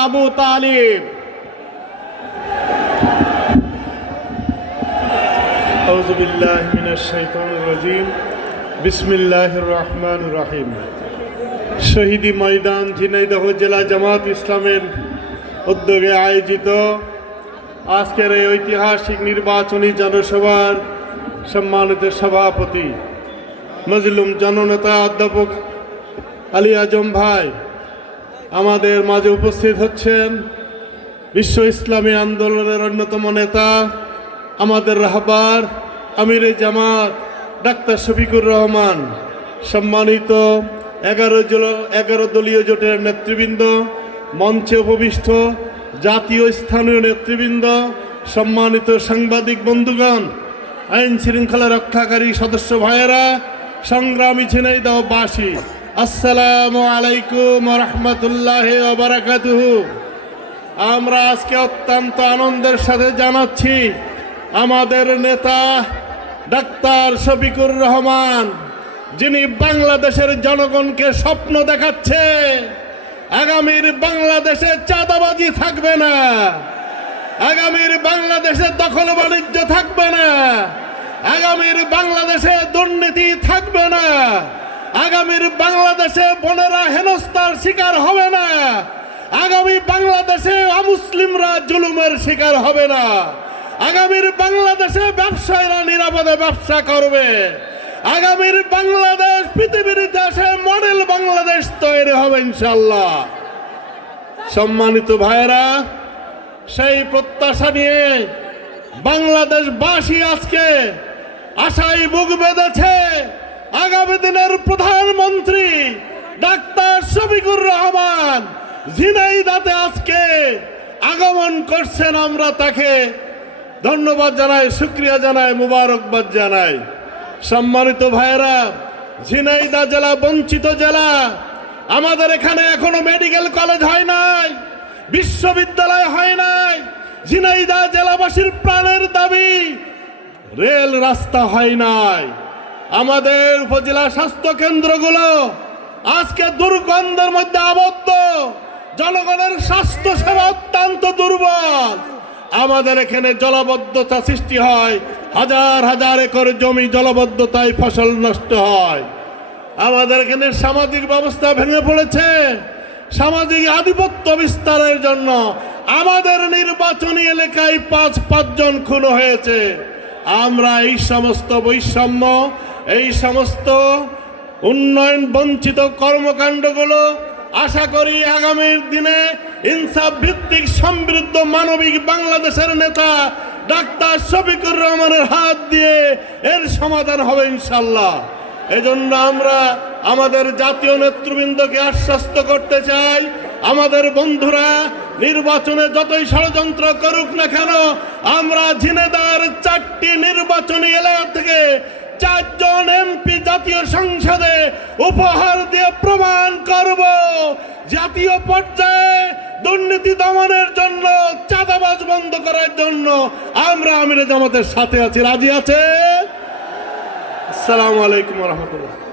আবু তালিব أعوذ بالله من الشيطان الرجيم بسم الله الرحمن الرحيم শহীদি ময়দান ঝিনাইদহ জেলা জামাত ইসলামের উদ্যোগে আয়োজিত আজকের এই ঐতিহাসিক নির্বাচনী জনসভার সম্মানিত সভাপতি মজলুম জননেতা অধ্যাপক আলী আজম ভাই আমাদের মাঝে উপস্থিত হচ্ছেন বিশ্ব ইসলামী আন্দোলনের অন্যতম নেতা, আমাদের রাহবার আমিরে জামাত, ডাক্তার শফিকুর রহমান, সম্মানিত এগারো এগারো দলীয় জোটের নেতৃবৃন্দ, মঞ্চে উপবিষ্ট জাতীয় স্থানীয় নেতৃবৃন্দ, সম্মানিত সাংবাদিক বন্ধুগণ আইন শৃঙ্খলা রক্ষাকারী সদস্য ভাইয়েরা, সংগ্রামী ঝিনাইদহবাসী আসসালামু আলাইকুম রহমতুল্লাহ আমরা আজকে অত্যন্ত আনন্দের সাথে জানাচ্ছি আমাদের নেতা ডাক্তার শফিকুর রহমান, যিনি বাংলাদেশের জনগণকে স্বপ্ন দেখাচ্ছে। আগামীর বাংলাদেশে চাঁদাবাজি থাকবে না। আগামীর বাংলাদেশে দখল বাণিজ্য থাকবে না। আগামীর বাংলাদেশে আগামীর বাংলাদেশে বোনেরা হেনস্থার শিকার হবে না। আগামী বাংলাদেশে অমুসলিমরা জুলুমের শিকার হবে না। আগামীর বাংলাদেশে ব্যবসায়ীরা নিরাপদে ব্যবসা করবে। আগামীর বাংলাদেশ, পৃথিবীর দেশে মডেল বাংলাদেশ তৈরি হবে ইনশাল্লাহ সম্মানিত ভাইয়েরা, সেই প্রত্যাশা নিয়ে বাংলাদেশবাসী আজকে আশায় বুক বেঁধেছে। আগামী দিনের প্রধানমন্ত্রী ডাক্তার শফিকুর রহমান ঝিনাইদাতে আজকে আগমন করছেন আমরা তাকে। ধন্যবাদ জানাই, শুক্রিয়া জানাই, মুবারকবাদ জানাই। সম্মানিত ভাইয়েরা ঝিনাইদা জেলা বঞ্চিত জেলা, আমাদের এখানে এখনও মেডিকেল কলেজ হয় নাই, বিশ্ববিদ্যালয় হয় নাই। ঝিনাইদা জেলাবাসীর প্রাণের দাবি, রেল রাস্তা হয় নাই। আমাদের উপজেলা স্বাস্থ্য কেন্দ্রগুলো আজকে দুর্গন্ধের মধ্যে আবদ্ধ। জনগণের স্বাস্থ্য সেবা অত্যন্ত দুর্বল। আমাদের এখানে জলবদ্ধতা সৃষ্টি হয়। হাজার হাজার একর জমি জলবদ্ধতায় ফসল নষ্ট হয়। আমাদের এখানে সামাজিক ব্যবস্থা ভেঙে পড়েছে। সামাজিক আধিপত্য বিস্তারের জন্য আমাদের নির্বাচনী এলাকায় পাঁচ, পাঁচজন খুন হয়েছে। আমরা এই সমস্ত বৈষম্য এই সমস্ত উন্নয়ন বঞ্চিত কর্মকাণ্ডগুলো আশা করি আগামীর দিনে ইনসাফ ভিত্তিক সমৃদ্ধ মানবিক বাংলাদেশের নেতা ডাক্তার শফিকুর রহমানের হাত দিয়ে এর সমাধান হবে ইনশাল্লাহ এজন্য আমরা আমাদের জাতীয় নেতৃবৃন্দকে আশ্বস্ত করতে চাই। আমাদের বন্ধুরা নির্বাচনে যতই ষড়যন্ত্র করুক না কেন, আমরা ঝিনেদার চারটি নির্বাচনী এলাকা থেকে চারজন এমপি জাতীয় সংসদে উপহার দিয়ে প্রমাণ করব। জাতীয় পর্যায়ে দুর্নীতি দমনের জন্য, চাঁদাবাজ বন্ধ করার জন্য আমরা আমিরে জামাতের সাথে আছি। রাজি আছে আসসালামু আলাইকুম রহমতুল্লাহ।